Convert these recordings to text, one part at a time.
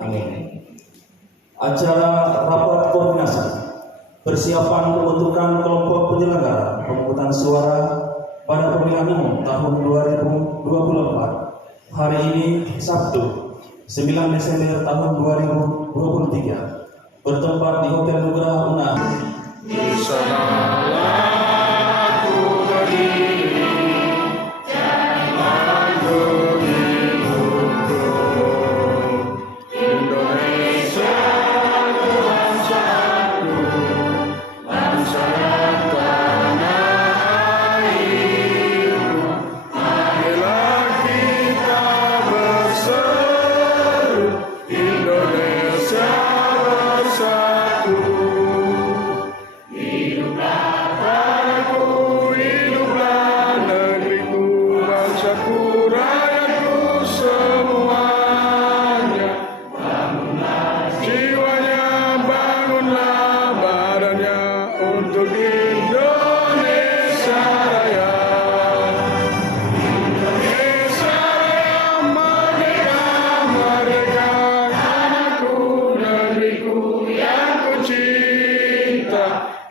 Amin. Acara rapat koordinasi persiapan pembentukan kelompok penyelenggara pemungutan suara pada pemilihan umum tahun 2024 hari ini Sabtu 9 Desember tahun 2023 bertempat di Hotel Nugraha Una.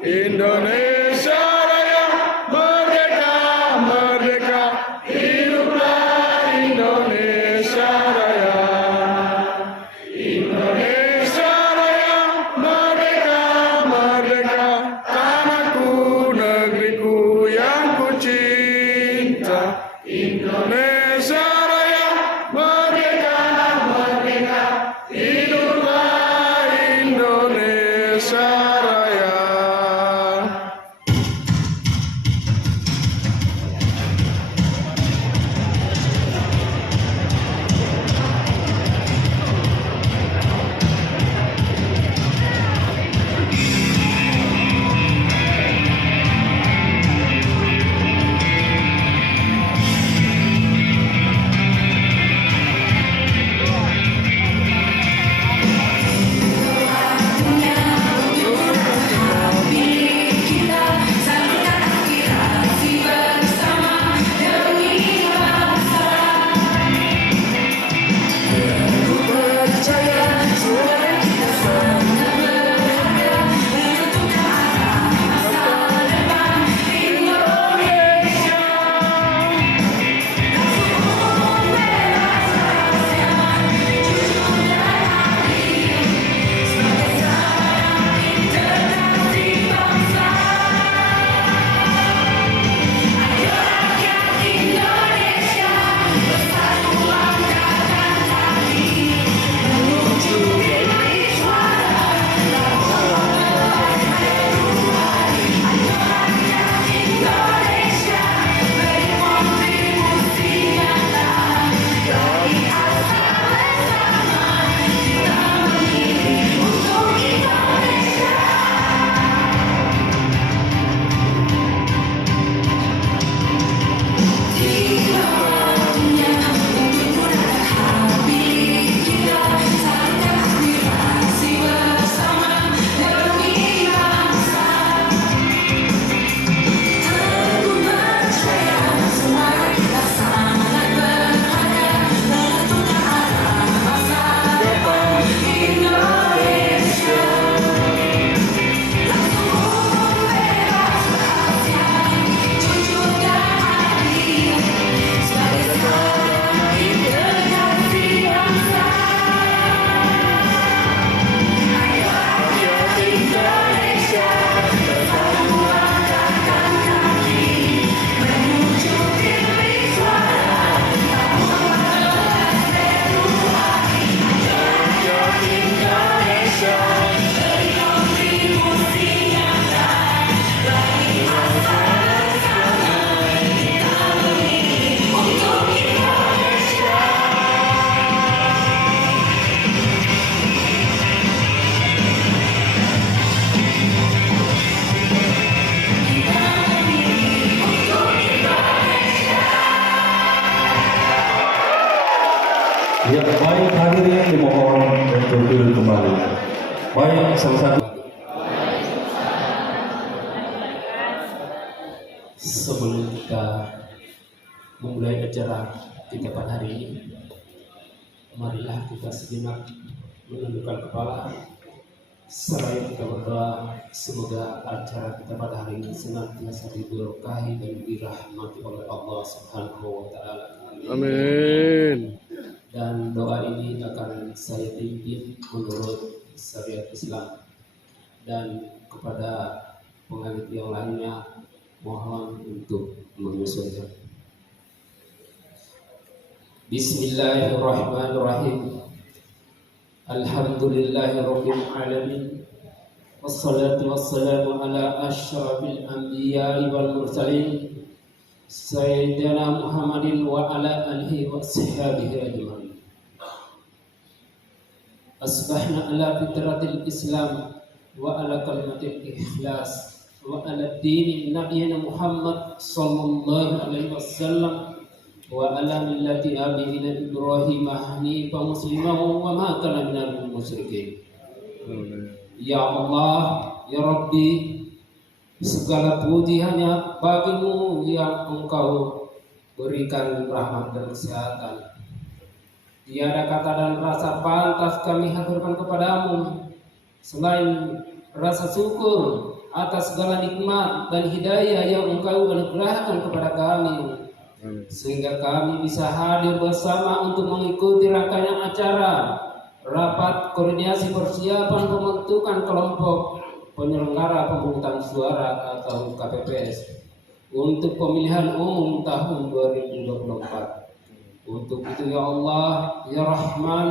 Indonesia Raya merdeka, merdeka, hiduplah Indonesia Raya. Indonesia Raya merdeka, merdeka, tanahku, negeriku yang ku cinta. Indonesia Raya merdeka, merdeka, hiduplah Indonesia Raya. Ya, baik hadirin dimohon untuk duduk kembali. Baik, salah satu. Sebelum kita memulai acara kegiatan hari ini, marilah kita sejenak menundukkan kepala, seraya kita berdoa semoga acara kita pada hari ini senantiasa diberkahi dan dirahmati oleh Allah Subhanahu wa Ta'ala. Amin. Dan doa ini akan saya pimpin menurut syariat Islam, dan kepada penganut yang lainnya mohon untuk menyesuaikan. Bismillahirrahmanirrahim. Alhamdulillahirabbil alamin. Wassalatu wassalamu ala asyrafil anbiya'i wal mursalin Sayyidina Muhammadin wa ala alihi wa sahbihi ajma'in. Asbahna ala fitratil Islam wa ala kalimatil ikhlas wa ala dini nabiyina Muhammad sallallahu alaihi wasallam wa ala millati abina Ibrahim hanifan musliman wa ma kana minal musyrikin. Ya Allah, ya Rabbi, segala puji hanya bagimu yang engkau berikan rahmat dan kesehatan. Tiada kata dan rasa pantas kami haturkan kepadamu selain rasa syukur atas segala nikmat dan hidayah yang engkau anugerahkan kepada kami, sehingga kami bisa hadir bersama untuk mengikuti rangkaian acara rapat koordinasi persiapan pembentukan kelompok penyelenggara pemungutan suara atau KPPS untuk pemilihan umum tahun 2024. Untuk itu ya Allah, ya Rahman,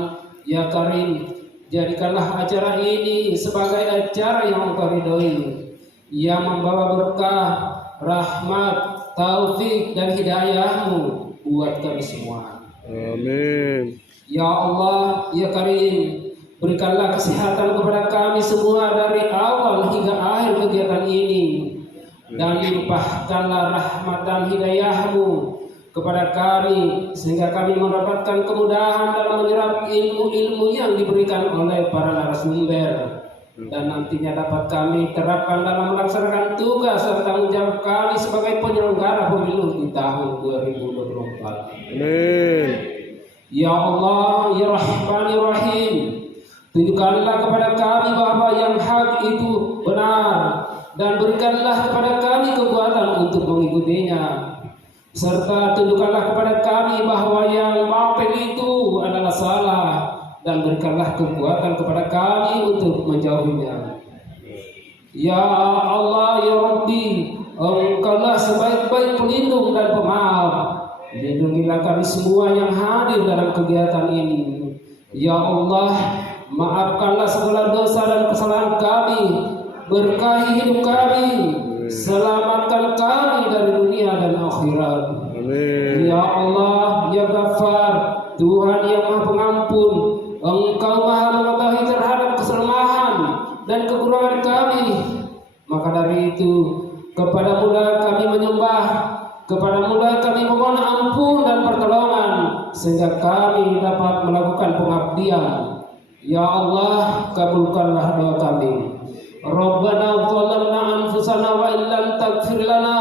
ya Karim, jadikanlah acara ini sebagai acara yang Engkau ridhoi, yang membawa berkah, rahmat, taufik dan hidayah-Mu buat kami semua. Amin. Ya Allah, ya Karim, berikanlah kesehatan kepada kami semua dari awal hingga akhir kegiatan ini, dan limpahkanlah rahmat dan hidayah-Mu kepada kami sehingga kami mendapatkan kemudahan dalam menyerap ilmu-ilmu yang diberikan oleh para narasumber, dan nantinya dapat kami terapkan dalam melaksanakan tugas serta tanggung jawab kami sebagai penyelenggara pemilu di tahun 2024. Amin. Ya Allah, ya Rahman, ya Rahim, tunjukkanlah kepada kami bahwa yang hak itu benar, dan berikanlah kepada kami kekuatan untuk mengikutinya, serta tunjukkanlah kepada kami bahwa yang batil itu adalah salah, dan berikanlah kekuatan kepada kami untuk menjauhinya. Ya Allah, ya Rabbi, Engkaulah sebaik-baik pelindung dan pemaaf. Lindungilah kami semua yang hadir dalam kegiatan ini. Ya Allah, maafkanlah segala dosa dan kesalahan kami, berkahi hidup kami, selamatkan kami dari dunia dan akhirat. Amin. Ya Allah, ya Ghaffar, Tuhan yang Maha Pengampun, Engkau Maha mengetahui terhadap kesalahan dan kekurangan kami. Maka dari itu, kepadamu lah kami menyembah, kepadamu lah kami memohon ampun dan pertolongan, sehingga kami dapat melakukan pengabdian. Ya Allah, kabulkanlah doa kami. Rabbana zalamna anfusana wa illam taghfir lana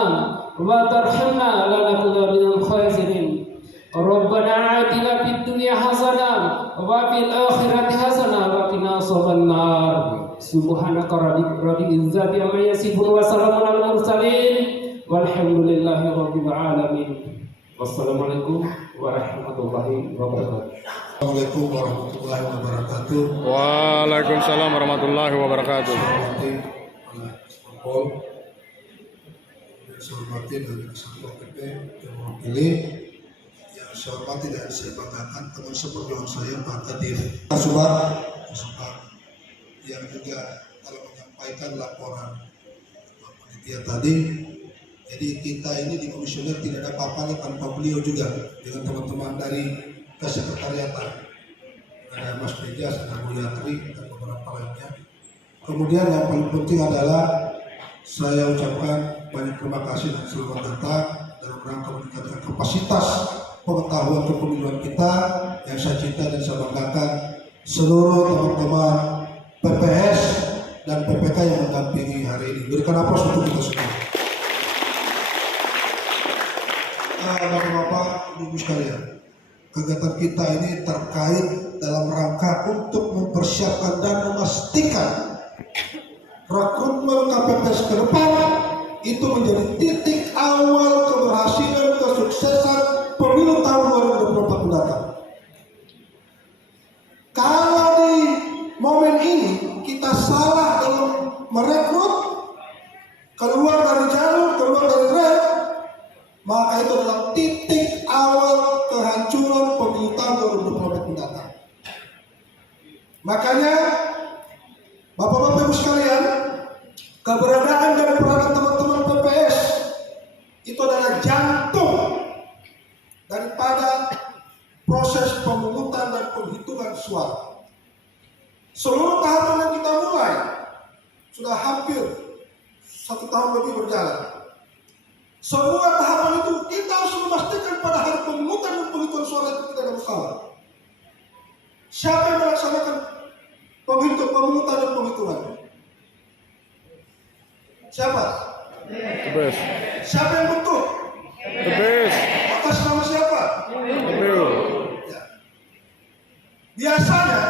wa tarhamna lanakunanna minal khasirin. Rabbana atina fid dunya hasanah wa fil akhirati hasanah wa qina adzabannar. Subhanaka rabbil izzati amma yasifun wa salamun alal mursalin walhamdulillahi rabbil alamin. Wassalamualaikum warahmatullahi wabarakatuh. Assalamualaikum warahmatullahi wabarakatuh. Waalaikumsalam warahmatullahi wabarakatuh. Saya hormati dari Satpol PP yang mewakili, yang saya hormati dan saya banggakan teman seperjuangan saya Pak Kadir Subhan yang juga telah menyampaikan laporan panitia tadi. Jadi kita ini di komisioner tidak ada apa-apa tanpa beliau juga dengan teman-teman dari kesekretariatan. Ada Mas Mejas, ada Bu Yatri, dan beberapa lainnya. Kemudian yang paling penting adalah saya ucapkan banyak terima kasih dan selamat datang dalam rangka meningkatkan kapasitas pengetahuan kepemiluan kita yang saya cinta dan saya banggakan seluruh teman-teman PPS dan PPK yang mendampingi hari ini. Berikan aplaus untuk kita semua. Bapak-bapak, ibu sekalian, kegiatan kita ini terkait dalam rangka untuk mempersiapkan mempersiapkan dan memastikan rekrutmen KPPS ke depan itu menjadi titik awal keberhasilan kesuksesan pemilu tahun 2024 mendatang. Kalau di momen ini kita salah dalam merekrut, keluar dari jalur, keluar dari rel, maka itu adalah titik awal kehancuran pemilu tahun 2024 mendatang. Makanya Bapak-bapak Ibu sekalian, keberadaan dan peranan teman-teman PPS itu adalah jantung daripada proses pemungutan dan penghitungan suara. Seluruh tahapan yang kita mulai sudah hampir 1 tahun lebih berjalan. Semua tahapan itu kita harus memastikan pada hari pemungutan dan penghitungan suara itu tidak ada masalah. Siapa yang melaksanakan pemungutan dan penghitungan? Siapa? TPS. Siapa yang bentuk? TPS. Atas nama siapa? KPU. Ya. Biasanya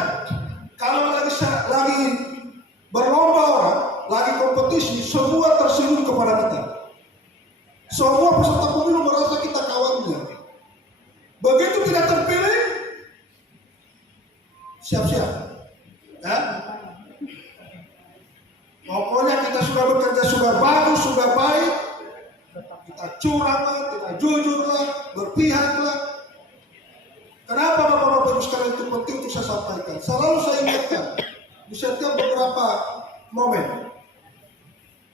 kalau lagi berlomba orang, lagi kompetisi, semua tersinggung kepada kita. Semua peserta pemilu merasa kita kawannya. Begitu tidak terpilih, siap-siap. Ya? Pokoknya kita sudah bekerja, sudah bagus, sudah baik. Kita curanglah, kita jujurlah, berpihaklah. Kenapa Bapak-bapak Ibu sekalian itu penting untuk saya sampaikan? Selalu saya ingatkan di setiap beberapa momen.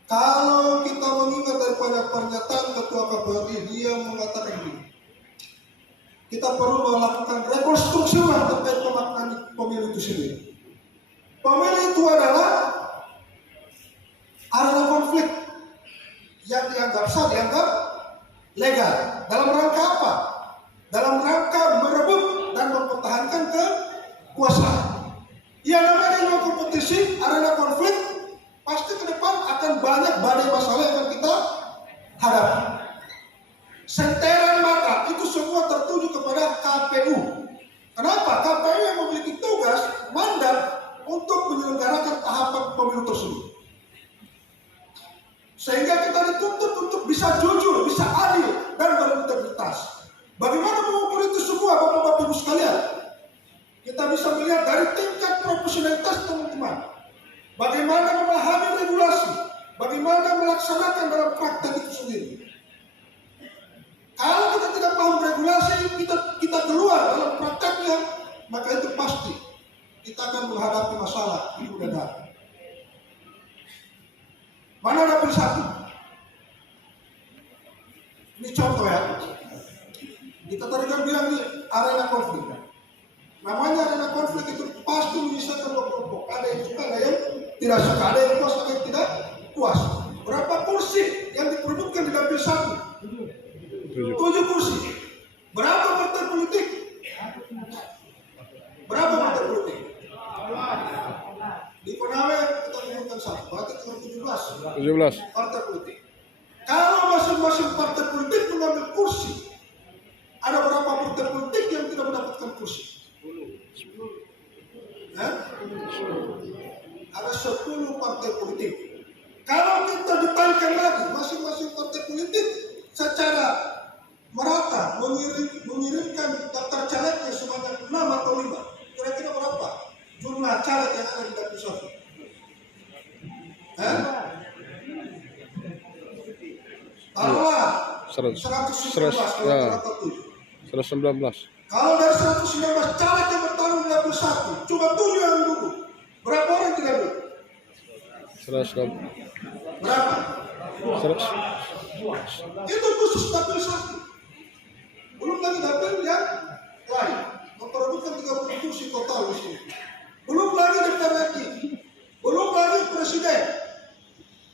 Kalau kita mengingat daripada pernyataan Ketua KPRI, dia mengatakan begini. Kita perlu melakukan rekonstruksi ulang terkait pemaknaan pemilu itu sendiri. Pemilu itu adalah arena konflik yang dianggap sah, dianggap legal. Dalam rangka apa? Dalam rangka merebut dan mempertahankan kekuasaan. Yang namanya dalam kompetisi, arena konflik, pasti ke depan akan banyak badai masalah yang akan kita hadapi. Senteran mata itu semua tertuju kepada KPU. Kenapa? KPU yang memiliki tugas, mandat untuk menyelenggarakan tahapan pemilu tersebut. Sehingga kita dituntut untuk bisa jujur, bisa adil, dan berintegritas. Bagaimana mengukur itu semua, Bapak-bapak Ibu sekalian? Kita bisa melihat dari tingkat profesionalitas teman-teman. Bagaimana memahami regulasi, bagaimana melaksanakan dalam praktek itu sendiri. Kalau kita tidak paham regulasi, kita keluar dalam prakteknya, maka itu pasti kita akan menghadapi masalah itu dan ada. Mana dapil 1? Ini contoh ya. Kita tadi kan bilang nih arena konflik. Namanya arena konflik itu pasti menyisakan dua kelompok. Ada yang suka, ada yang tidak suka, ada yang puas, ada yang tidak puas. Berapa kursi yang diperebutkan di dapil 1? 7 kursi. Berapa partai politik? Berapa partai politik? Di Konawe kita menemukan 1, berarti 17 partai politik. Kalau masing-masing partai politik mengambil kursi, ada berapa partai politik yang tidak mendapatkan kursi? 10. Ada 10 partai politik. Kalau kita detailkan lagi, masing-masing partai politik secara merata mengirimkan daftar calegnya sebanyak 6 atau 5. Kira-kira berapa jumlah caleg yang ada di dapil 1? Taruhlah 119 ya. 119. Kalau dari 119 caleg yang bertarung di dapil 1, coba 7 yang dulu. Berapa orang tidak dulu? 100. Berapa? 100. Itu khusus dapil 1. Belum lagi dapil yang lain. Memperebutkan 30 kursi total di sini. Belum lagi DPR RI. Belum lagi presiden.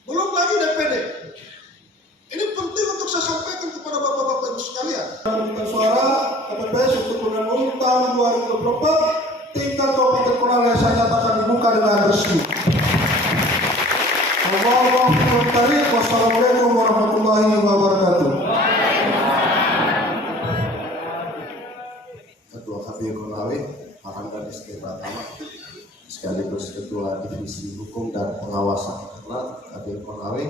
Belum lagi DPD. Ini penting untuk saya sampaikan kepada bapak-bapak ibu sekalian. Pemungutan suara KPPS untuk pemilihan umum tahun 2024 tingkat Kabupaten Konawe saya nyatakan dibuka dengan resmi. Wassalamualaikum warahmatullahi wabarakatuh. Ketua KPU Konawe, Farhanda Rizky Pratama, sekaligus Ketua Divisi Hukum dan Pengawasan Internal KPU Konawe,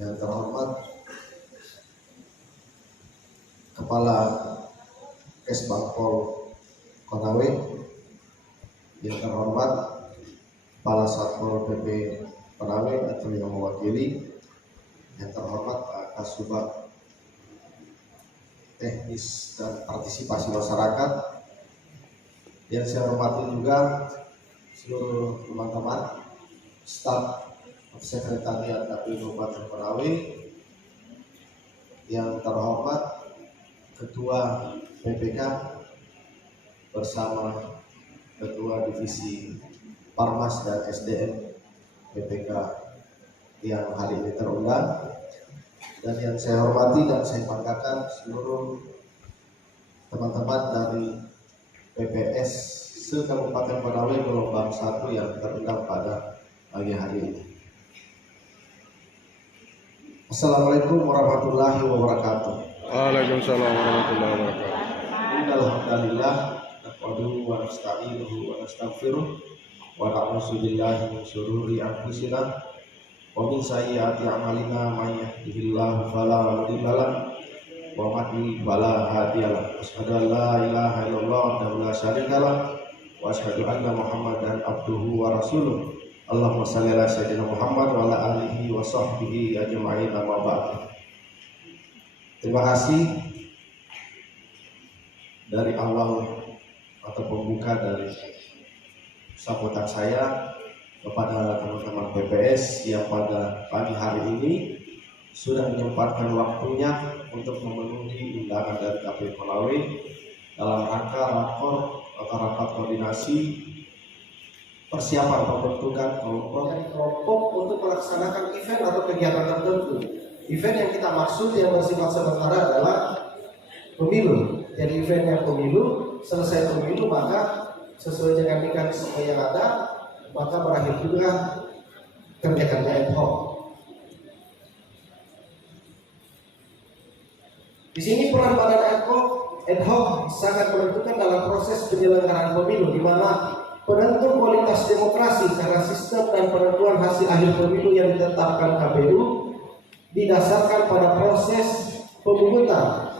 yang terhormat Kepala Kesbangpol Konawe, yang terhormat Kepala Satpol PP Konawe atau yang mewakili, yang terhormat Pak Kasubag Teknis dan Partisipasi Masyarakat, yang saya hormati juga seluruh teman-teman staf sekretariat KPU Kabupaten Konawe, yang terhormat Ketua PPK bersama Ketua Divisi Parmas dan SDM PPK yang hari ini terundang, dan yang saya hormati dan saya banggakan seluruh teman-teman dari PPS se-Kabupaten Konawe gelombang 1 yang terundang pada pagi hari ini. Assalamualaikum warahmatullahi wabarakatuh. Waalaikumsalam warahmatullahi wabarakatuh. Alhamdulillah, nahmaduhu wa nasta'inuhu wa nastaghfiruh wa na'udzu billahi min syururi anfusina wa min sayyiati a'malina, may yahdihillahu fala mudilla lahu wa man yudlil fala hadiya lahu. Asyhadu an la ilaha illallah wa la syarika lahu wa asyhadu anna Muhammadan abduhu wa rasuluh. Allahumma shalli ala sayyidina Muhammad wa ala alihi wa sahbihi ajma'in, amma ba'd. Terima kasih dari awal atau pembuka dari sambutan saya kepada teman-teman PPS yang pada pagi hari ini sudah menyempatkan waktunya untuk memenuhi undangan dari KPU Konawe dalam rangka rakor atau rapat koordinasi persiapan pembentukan kelompok untuk melaksanakan event atau kegiatan tertentu. Event yang kita maksud yang bersifat sementara adalah pemilu. Jadi event yang pemilu, selesai pemilu maka sesuai dengan mekanisme yang ada, maka berakhir juga kerja-kerja ad hoc. Di sini peran badan ad hoc sangat menentukan dalam proses penyelenggaraan pemilu, di mana penentu kualitas demokrasi karena sistem dan penentuan hasil akhir pemilu yang ditetapkan KPU didasarkan pada proses pemungutan,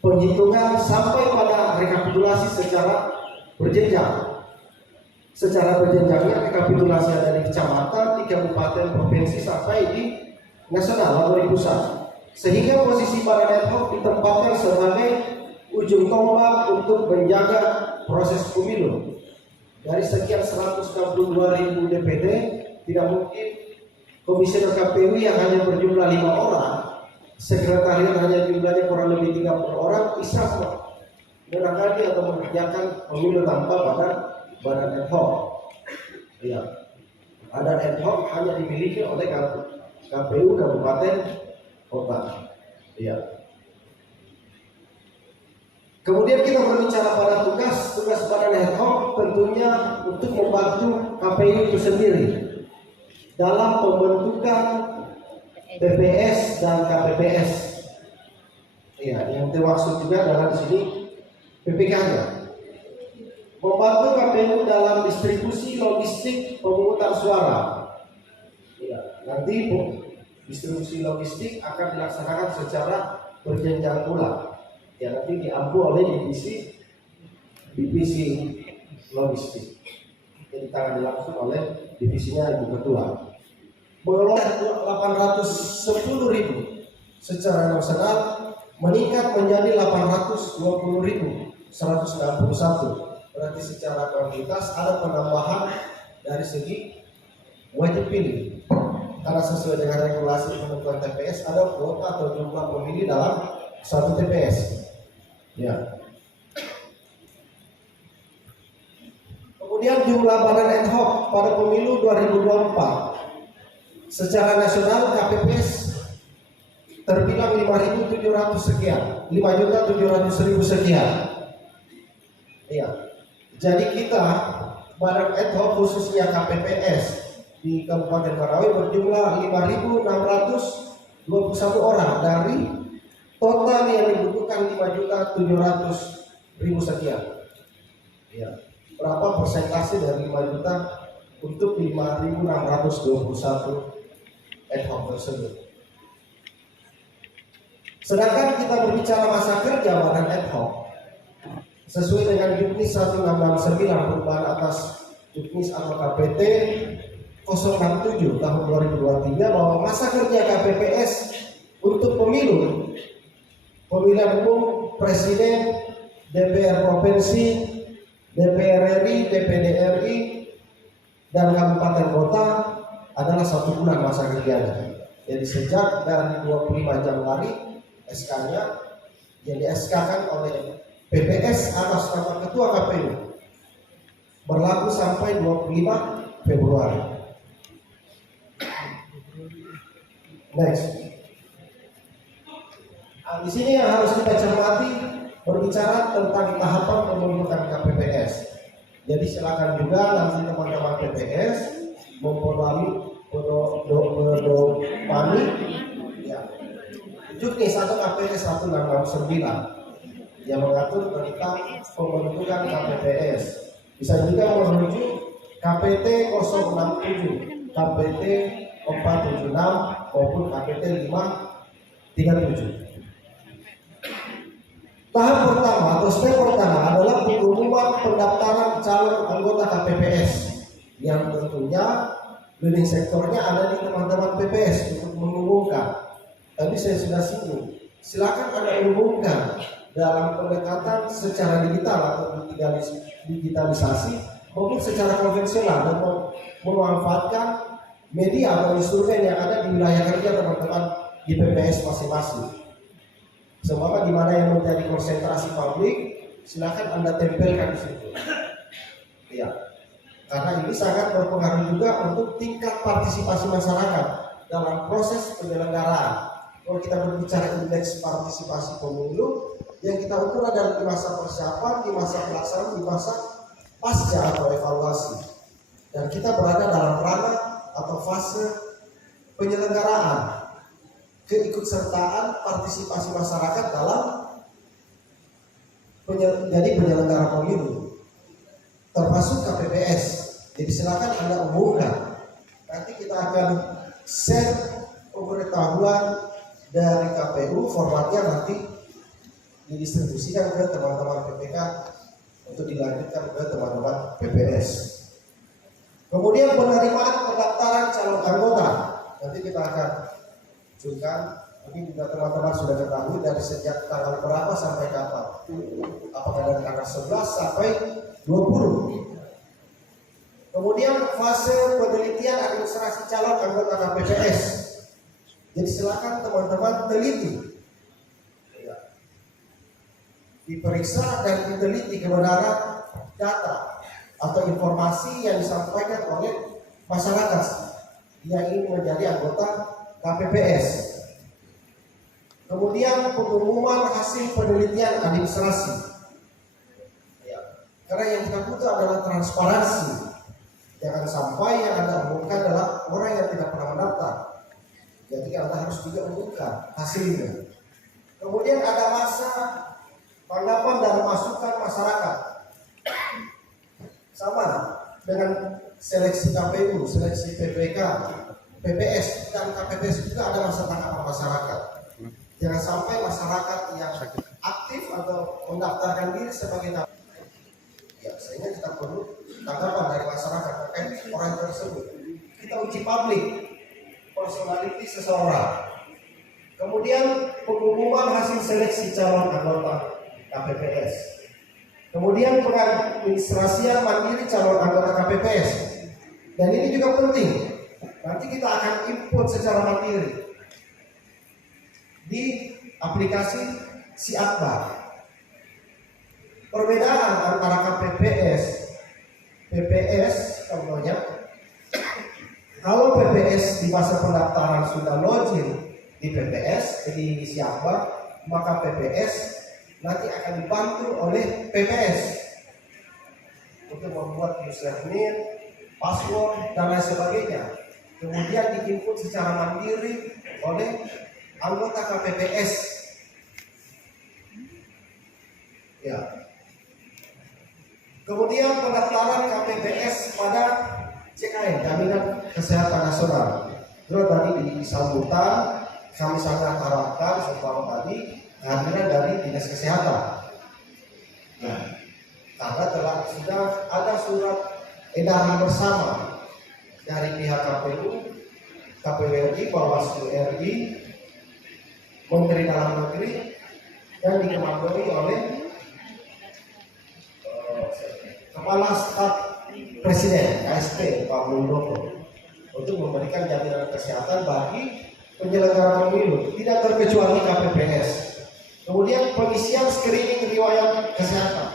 penghitungan sampai pada rekapitulasi secara berjenjang. Secara berjenjangnya rekapitulasi ada di kecamatan, di kabupaten, provinsi sampai di nasional atau di pusat. Sehingga posisi badan ad hoc ditempatkan sebagai ujung tombak untuk menjaga proses pemilu. Dari sekian 162.000 DPD, tidak mungkin komisioner KPU yang hanya berjumlah 5 orang, sekretariat hanya jumlahnya kurang lebih 30 orang, bisa menangani atau mengerjakan pemilu tanpa badan ad hoc. Ya, badan ad hoc hanya dimiliki oleh KPU Kabupaten Kota. Ya. Kemudian kita berbicara pada tugas badan ad hoc tentunya untuk membantu KPU itu sendiri dalam pembentukan PPS dan KPPS. Ya, yang dimaksud juga dalam sini PPK-nya. Membantu KPU dalam distribusi logistik pemungutan suara. Ya, nanti distribusi logistik akan dilaksanakan secara berjenjang pula. Ya, nanti diampu oleh divisi logistik. Jadi ditangani langsung oleh divisinya Ibu Ketua. Mengelola 810.000 secara nasional meningkat menjadi 820.161. Berarti secara kuantitas ada penambahan dari segi wajib pilih. Karena sesuai dengan regulasi penentuan TPS ada kuota atau jumlah pemilih dalam satu TPS. Ya. Kemudian jumlah badan ad hoc pada pemilu 2024 secara nasional KPPS terbilang 5.700 sekian, 5.700.000 sekian. Iya. Jadi kita badan ad hoc khususnya KPPS di Kabupaten Konawe berjumlah 5.621 orang dari total yang dibutuhkan 5.700.000 sekian. Ya. berapa persentase dari 5 juta untuk 5.621 ad hoc tersebut. Sedangkan kita berbicara masa kerja badan ad hoc sesuai dengan Juknis 1669 perubahan atas Juknis atau KPT 067 tahun 2023 bahwa masa kerja KPPS untuk pemilu pemilihan umum presiden, DPR provinsi, DPR RI, DPD RI, dan kabupaten kota adalah 1 bulan masa kerjanya. Jadi sejak dari 25 Januari SK-nya yang di-SK-kan oleh PPS atas nama Ketua KPU berlaku sampai 25 Februari. Next. Nah, di sini yang harus kita cermati berbicara tentang tahapan pembentukan KPPS. Jadi silakan juga nanti teman-teman PPS memperdomani ya, Juknis atau KPT 1669 yang mengatur tentang pembentukan KPPS. Bisa juga merujuk KPT 067, KPT 476 maupun KPT 537. Tahap pertama atau step pertama adalah pengumuman pendaftaran calon anggota KPPS yang tentunya leading sektornya ada di teman-teman PPS untuk mengumumkan. Tadi saya sudah singgung, silakan Anda umumkan dalam pendekatan secara digital atau digitalisasi maupun secara konvensional dan memanfaatkan media atau instrumen yang ada di wilayah kerja teman-teman di PPS masing-masing. Semua di mana yang menjadi konsentrasi publik, silakan Anda tempelkan di situ. Ya, karena ini sangat berpengaruh juga untuk tingkat partisipasi masyarakat dalam proses penyelenggaraan. Kalau kita berbicara indeks partisipasi pemilu, yang kita ukur adalah di masa persiapan, di masa pelaksanaan, di masa pasca atau evaluasi. Dan kita berada dalam ranah atau fase penyelenggaraan, keikutsertaan partisipasi masyarakat dalam jadi penyelenggara pemilu, termasuk KPPS. Jadi silakan Anda umumkan. Nanti kita akan share pemberitahuan dari KPU, formatnya nanti didistribusikan ke teman-teman PPK untuk dilanjutkan ke teman-teman PPS. Kemudian penerimaan pendaftaran calon anggota, nanti kita akan juga mungkin juga teman-teman sudah ketahui dari sejak tanggal berapa sampai kapan. Apakah dari tanggal 11 sampai 20. Kemudian fase penelitian administrasi calon anggota KPPS. Jadi silakan teman-teman teliti, diperiksa dan diteliti kebenaran data atau informasi yang disampaikan oleh masyarakat yang ingin menjadi anggota KPPS. Kemudian pengumuman hasil penelitian administrasi. Ya, karena yang kita butuh adalah transparansi. Jangan sampai yang Anda umumkan adalah orang yang tidak pernah mendaftar. Jadi Anda harus juga umumkan hasilnya. Kemudian ada masa tanggapan dan masukan masyarakat. Sama dengan seleksi KPU, seleksi PPK, PPS dan KPPS juga ada masa tanggapan masyarakat. Jangan sampai masyarakat yang aktif atau mendaftarkan diri sebagai ya, sehingga kita perlu tanggapan dari masyarakat terkait orang tersebut. Kita uji publik personality seseorang. Kemudian pengumuman hasil seleksi calon anggota KPPS. Kemudian pengadministrasian mandiri calon anggota KPPS. Dan ini juga penting. Nanti kita akan input secara mandiri di aplikasi Si Akbar. Perbedaan antara KPPS, PPS contohnya, kalau PPS di masa pendaftaran sudah login di PPS, di Si Akbar, maka PPS nanti akan dibantu oleh PPS untuk membuat username, password, dan lain sebagainya. Kemudian diinput secara mandiri oleh anggota KPPS. Ya. Kemudian pendaftaran KPPS pada CKN, Jaminan Kesehatan Nasional. Terus tadi di sambutan kami sangat harapkan seumpama tadi kehadiran dari Dinas Kesehatan. Nah, karena sudah ada surat edaran bersama dari pihak KPU, KPU RI, Bawaslu RI, Menteri Dalam Negeri, dan dikemandoi oleh Kepala Staf Presiden KSP Pak Muldoko untuk memberikan jaminan kesehatan bagi penyelenggara pemilu, tidak terkecuali KPPS. Kemudian pengisian screening riwayat kesehatan.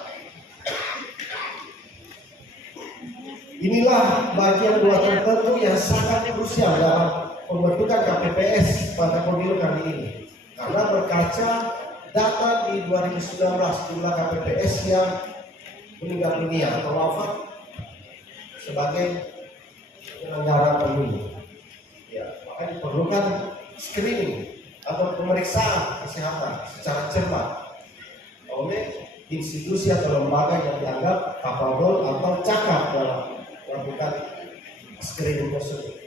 Inilah bagian dua tertentu yang sangat krusial dalam pembentukan KPPS pada pemilu kali ini. Karena berkaca data di 2019 jumlah KPPS yang meninggal dunia atau wafat sebagai penyelenggara pemilu. Ya, maka diperlukan screening atau pemeriksaan kesehatan secara cermat oleh institusi atau lembaga yang dianggap kapabel atau cakap dalam melakukan screening tersebut.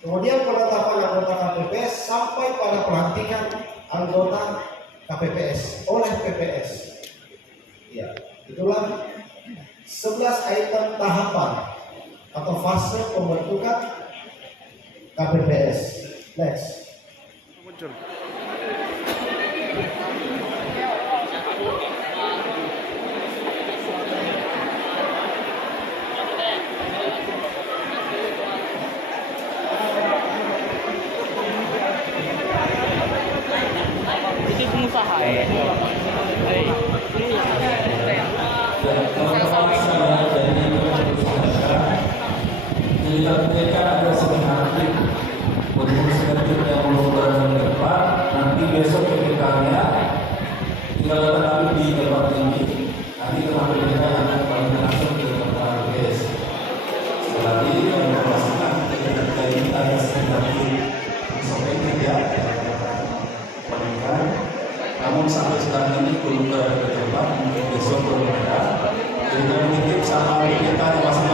Kemudian penetapan anggota KPPS sampai pada pelantikan anggota KPPS oleh PPS. Ya, itulah 11 item tahapan atau fase pembentukan KPPS. Next. Muncul. Itu pengusaha ya. Mereka ada sebenarnya untuk yang belum berdebat nanti besok kedepannya tinggal datang di tempat ini nanti teman mereka yang akan paling langsung ke tempat KPPS. Setelah ini yang memastikan kita ini ada sekitar sampai 3 pernikahan. Namun sampai sekarang ini belum berdebat, mungkin besok belum ada. Jadi kita sama kita masih